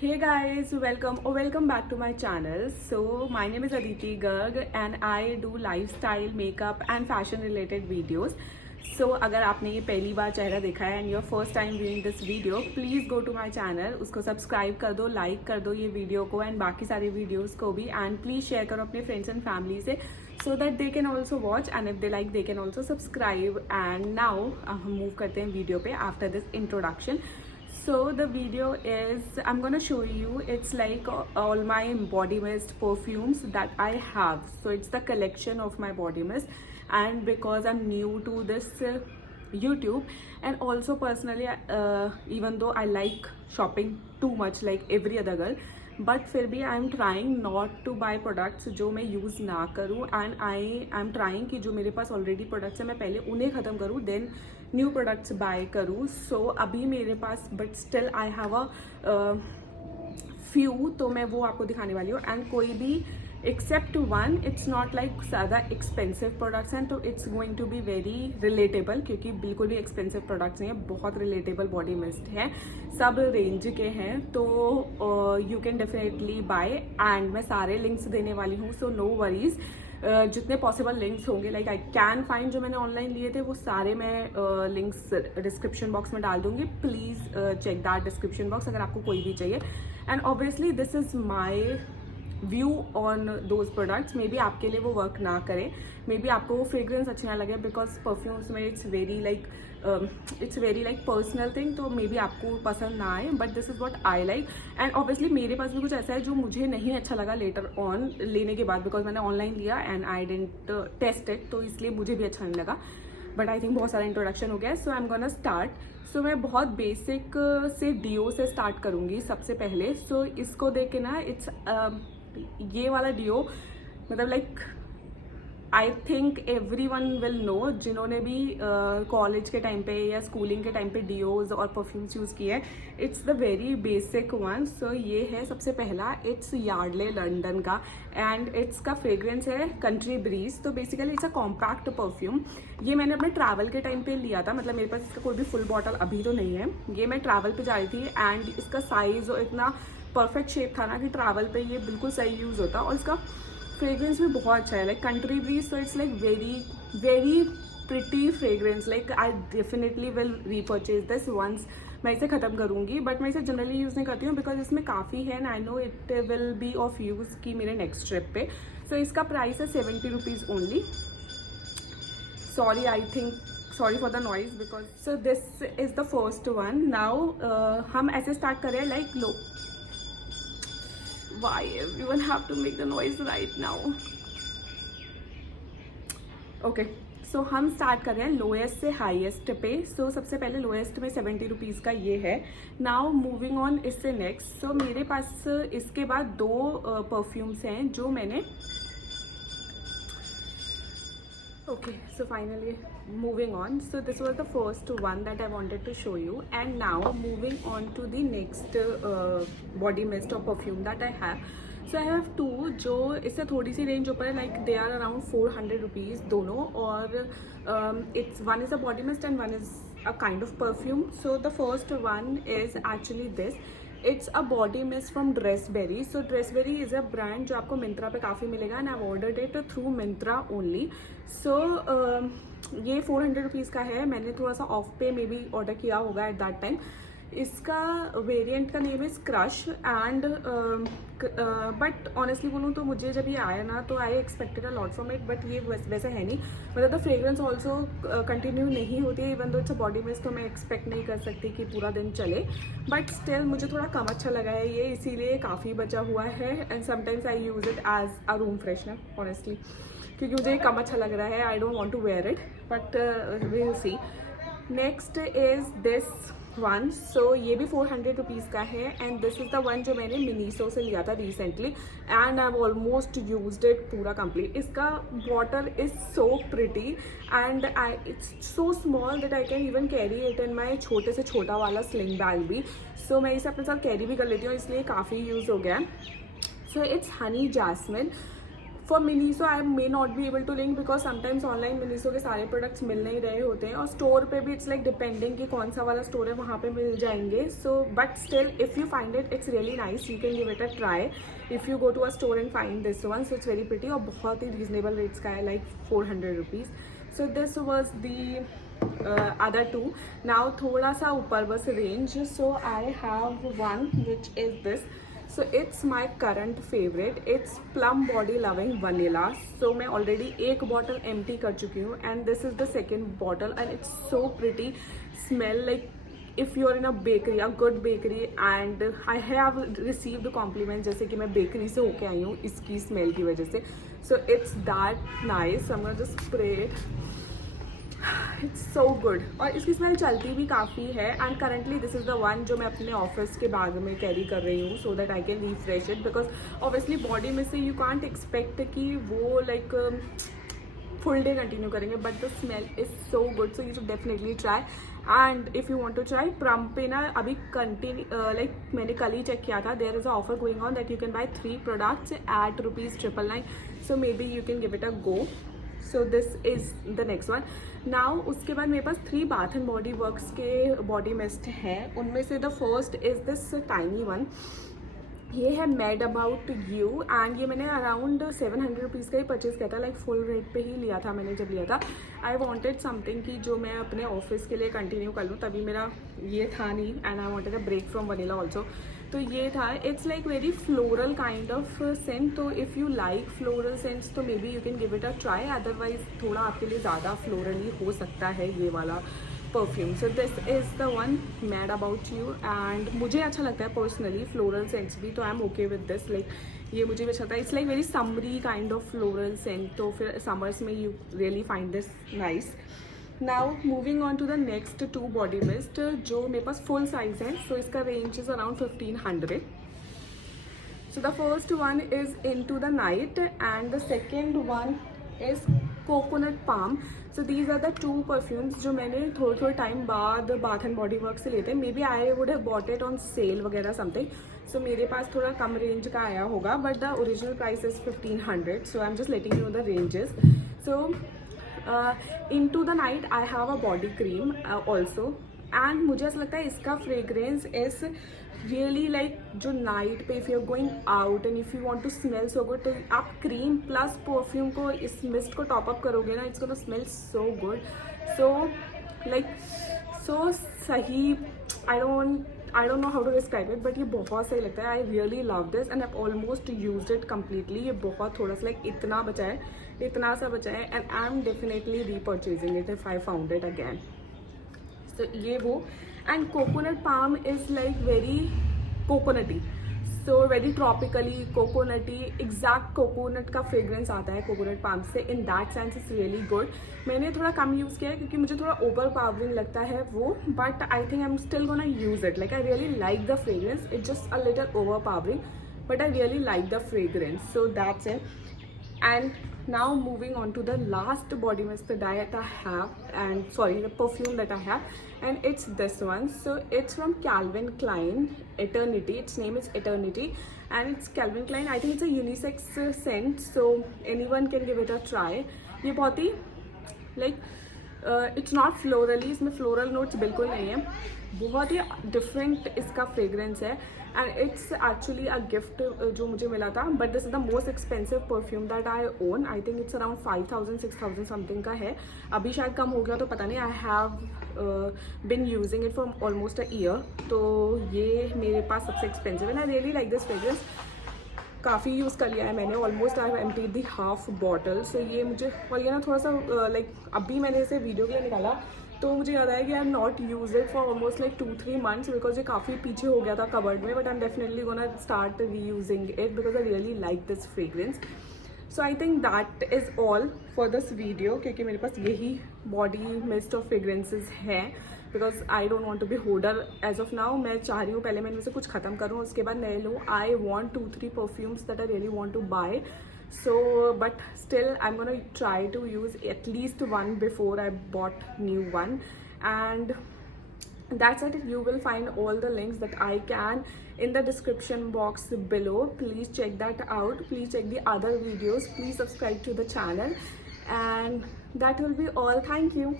Hey guys, welcome back to my channel. So my name is Aditi Garg and I do lifestyle, makeup and fashion related videos. So अगर आपने ये पहली बार चेहरा देखा है and your first time viewing this video, please go to my channel, उसको subscribe कर दो, लाइक कर दो ये वीडियो को एंड बाकी सारे वीडियोस को भी एंड प्लीज़ शेयर करो अपने फ्रेंड्स एंड फैमिली से so that they can also watch and if they like they can also subscribe. And now हम मूव करते हैं वीडियो पे after this introduction. So the video is I'm gonna show you it's like all my body mist perfumes that I have. So it's the collection of my body mist and because I'm new to this YouTube and also personally even though I like shopping too much like every other girl but फिर भी I am trying not two by products जो मैं use ना करूँ and I am trying कि जो मेरे पास already products हैं मैं पहले उन्हें ख़त्म करूँ देन न्यू प्रोडक्ट्स बाय करूँ. सो अभी मेरे पास but still I have a few तो मैं वो आपको दिखाने वाली हूँ एंड कोई भी except one it's not like ज़्यादा एक्सपेंसिव प्रोडक्ट्स हैं तो it's going to be very relatable क्योंकि बिल्कुल भी एक्सपेंसिव प्रोडक्ट्स नहीं है, बहुत रिलेटेबल बॉडी मिस्ट है, सब रेंज के हैं तो you can definitely buy and मैं सारे लिंक्स देने वाली हूँ सो नो वरीज. जितने पॉसिबल लिंक्स होंगे लाइक आई कैन फाइंड जो मैंने ऑनलाइन लिए थे वो सारे मैं लिंक्स डिस्क्रिप्शन बॉक्स में डाल दूंगी. Please check that description box अगर आपको कोई भी चाहिए and obviously this is my view on those products. Maybe आपके लिए वो वर्क ना करे, मे बी आपको वो फ्रेग्रेंस अच्छी ना लगे बिकॉज परफ्यूम्स में it's very like personal thing तो मे बी आपको पसंद ना आए but this is what I like and obviously मेरे पास भी कुछ ऐसा है जो मुझे नहीं अच्छा लगा लेटर ऑन लेने के बाद बिकॉज मैंने ऑनलाइन लिया and I didn't test it तो इसलिए मुझे भी अच्छा नहीं लगा बट आई थिंक बहुत सारा इंट्रोडक्शन हो गया. सो आई एम गोना स्टार्ट. सो मैं बहुत बेसिक से डिओ से स्टार्ट करूँगी सबसे पहले. सो इसको देख के ना इट्स ये वाला डिओ मतलब like I think everyone will know जिन्होंने भी कॉलेज के टाइम पे या स्कूलिंग के टाइम पे डिओज और परफ्यूम्स यूज़ किए हैं. It's the very basic one. So ये है सबसे पहला, इट्स यार्डले लंदन का एंड इट्स का फ्रेग्रेंस है कंट्री ब्रीज. तो basically it's a compact perfume. ये मैंने अपने ट्रैवल के टाइम पे लिया था, मतलब मेरे पास इसका कोई भी फुल बॉटल अभी तो नहीं है. ये मैं ट्रैवल पे जा रही थी एंड इसका साइज और इतना परफेक्ट शेप था ना कि ट्रैवल पे ये बिल्कुल सही यूज़ होता और इसका फ्रेग्रेंस भी बहुत अच्छा है लाइक कंट्री ब्रीज. तो it's like very pretty fragrance. Like I definitely will repurchase this once. मैं इसे ख़त्म करूँगी बट मैं इसे जनरली यूज़ नहीं करती हूँ बिकॉज इसमें काफ़ी है and I know it will be of use की मेरे नेक्स्ट ट्रिप पे. सो इसका प्राइस है 70 rupees only. Sorry for the noise because so this is the first one. Now हम ऐसे स्टार्ट करें like low. Why everyone have to make the noise right now? Okay, so हम start कर रहे हैं लोएस्ट से highest पे. सो सबसे पहले लोएस्ट में 70 रुपीज़ का ये है. नाउ मूविंग ऑन इससे नेक्स्ट. सो मेरे पास इसके बाद दो परफ्यूम्स हैं जो मैंने okay, so finally moving on. So this was the first one that I wanted to show you and now moving on to the next body mist or perfume that I have. So I have two जो इससे थोड़ी सी range ऊपर है like they are around 400 rupees दोनों और it's one is a body mist and one is a kind of perfume. So the first one is actually this. It's a body mist from Dressberry. So Dressberry is a brand जो आपको मिंत्रा पे काफ़ी मिलेगा and I ordered it through Myntra only. So ये 400 rupees का है. मैंने थोड़ा सा ऑफ पे मे बी ऑर्डर किया होगा एट दैट टाइम. इसका वेरिएंट का name is crush and but honestly बोलूँ तो मुझे जब ये आया ना तो I expected a lot from it but ये वैसे है नहीं. मतलब द फ्रेग्रेंस ऑल्सो कंटिन्यू नहीं होती है even though it's a body mist तो मैं एक्सपेक्ट नहीं कर सकती कि पूरा दिन चले बट स्टिल मुझे थोड़ा कम अच्छा लगा है ये इसीलिए काफ़ी बचा हुआ है and sometimes I use it as a room freshener honestly क्योंकि मुझे कम अच्छा लग रहा है. I don't want to wear it but we will see. Next is this one. So ये भी 400 रुपीज़ का है and this is the one जो मैंने मिनीसो से लिया था recently and I have almost used it पूरा कंप्लीट. इसका bottle is so pretty and it's so small that I can even carry it in my छोटे से छोटा वाला स्लिंग बैग भी. सो मैं इसे अपने साथ कैरी भी कर लेती हूँ इसलिए काफ़ी यूज़ हो गया. So it's honey jasmine for Miniso I may not be able to link because sometimes online Miniso के सारे प्रोडक्ट्स मिल नहीं रहे होते हैं और स्टोर पे भी इट्स लाइक डिपेंडिंग कि कौन सा वाला स्टोर है वहाँ पे मिल जाएंगे. So but still if you find it it's really nice, you can give it a try if you go to a store and find this one. So it's very pretty और बहुत ही reasonable rates का है, like 400 rupees. So this was the other two. Now thoda sa upar bas range, so I have one which is this. So it's my current favorite. It's Plum Body Loving Vanilla. So मैं already एक bottle empty कर चुकी हूँ and this is the second bottle and it's so pretty. Smell like if you're in a bakery, a good bakery, and I have received compliments जैसे कि मैं bakery से होके आई हूँ इसकी smell की वजह से. So it's that nice. So I'm gonna just spray it. It's so good और इसकी स्मेल चलती भी काफ़ी है. And currently this is the one जो मैं अपने ऑफिस के बैग में कैरी कर रही हूँ so that I can refresh it because obviously body में से यू कांट एक्सपेक्ट कि वो लाइक फुल डे कंटिन्यू करेंगे but the smell is so good. So you should definitely try. And if you want to try plum पे ना अभी continue like मैंने कल ही चेक किया था, there is a offer going on that you can buy 3 products at ₹999. So maybe you can give it a go. So this is the next one. Now उसके बाद मेरे पास 3 bath and body works के body mist हैं. उनमें से the first is this tiny one. ये है मेड अबाउट यू एंड ये मैंने अराउंड 700 रुपीज़ का ही परचेज़ किया था, लाइक फुल रेट पे ही लिया था मैंने जब लिया था. आई वॉन्टेड समथिंग कि जो मैं अपने ऑफिस के लिए कंटिन्यू कर लूँ, तभी मेरा ये था नहीं and I wanted a break from vanilla also. तो ये था. It's like very floral kind of scent. तो if you like floral scents तो maybe you can give it a try. Otherwise थोड़ा आपके लिए ज़्यादा फ्लोरली हो सकता है ये वाला perfume. So this is the one mad about you and मुझे अच्छा लगता है पर्सनली फ्लोरल सेंट्स भी, तो I am okay with this. Like ये मुझे भी अच्छा लगता है. It's like very summery kind of floral scent, तो फिर समर्स में you really find this nice. Now moving on to the next 2 body mist जो मेरे पास फुल साइज है. सो इसका range is around 1500. So the first one is into the night and the second one is coconut palm. So these are the 2 perfumes जो मैंने थोड़े time बाद bath and body work से लेते हैं. Maybe I would have bought it on sale वगैरह something. So मेरे पास थोड़ा कम रेंज का आया होगा but the original price is 1500. So I am just letting you know the ranges. सो into the night I have a body cream also and मुझे ऐसा लगता है इसका fragrance is really like जो night पे if you're going out and if you want to smell so good तो आप cream plus perfume को इस mist को top up करोगे ना, it's gonna smell so good. So like so सही. I don't know how to describe it but ये बहुत सही लगता है. I really love this and I've almost used it completely. ये बहुत थोड़ा सा like इतना बचा है, इतना सा बचा है and I'm definitely repurchasing it if I found it again. So ये वो and coconut palm is like very coconutty. So very tropically coconutty, exact coconut का फ्रेग्रेंस आता है कोकोनट पाम से. In that sense it's really good. मैंने थोड़ा कम use किया है क्योंकि मुझे थोड़ा ओवर पावरिंग लगता है वो, but I think I am still gonna use it. Like I really like the fragrance. It's just a little over powering but I really like the fragrance. So that's it. And now moving on to the last body mist that I have, and sorry, the perfume that I have, and it's this one. So it's from Calvin Klein, Eternity. Its name is Eternity and it's Calvin Klein. I think it's a unisex scent, so anyone can give it a try. ये बहुत ही like it's not फ्लोरली, इसमें floral notes बिल्कुल नहीं है. बहुत ही different इसका fragrance है and it's actually a gift जो मुझे मिला था. But this is the most expensive perfume that I own. I think it's around 5000-6000 something का है. अभी शायद कम हो गया तो पता नहीं. I have been using it for almost a year. तो ये मेरे पास सबसे एक्सपेंसिव है. I really like this fragrance. काफ़ी यूज़ कर लिया है मैंने. Almost I have emptied the half bottle. So ये मुझे, और ये ना थोड़ा सा लाइक अभी मैंने इसे वीडियो के लिए निकाला तो मुझे याद आया कि I am not use it for almost like 2-3 months because ये काफ़ी पीछे हो गया था कवर्ड में. But I am definitely gonna start reusing it because I really like this fragrance. So I think that is all for this video क्योंकि मेरे पास यही बॉडी मिस्ट ऑफ फ्रेग्रेंसेज हैं because I don't want to be holder as of now. मैं चाह रही हूँ पहले मैं इनमें से कुछ ख़त्म करूँ उसके बाद नए लूँ. I want 2-3 perfumes that I really want to buy. So but still I'm gonna try to use at least one before I bought new one. And That's it. You will find all the links that I can in the description box below. Please check that out. Please check the other videos. Please subscribe to the channel, and that will be all. Thank you.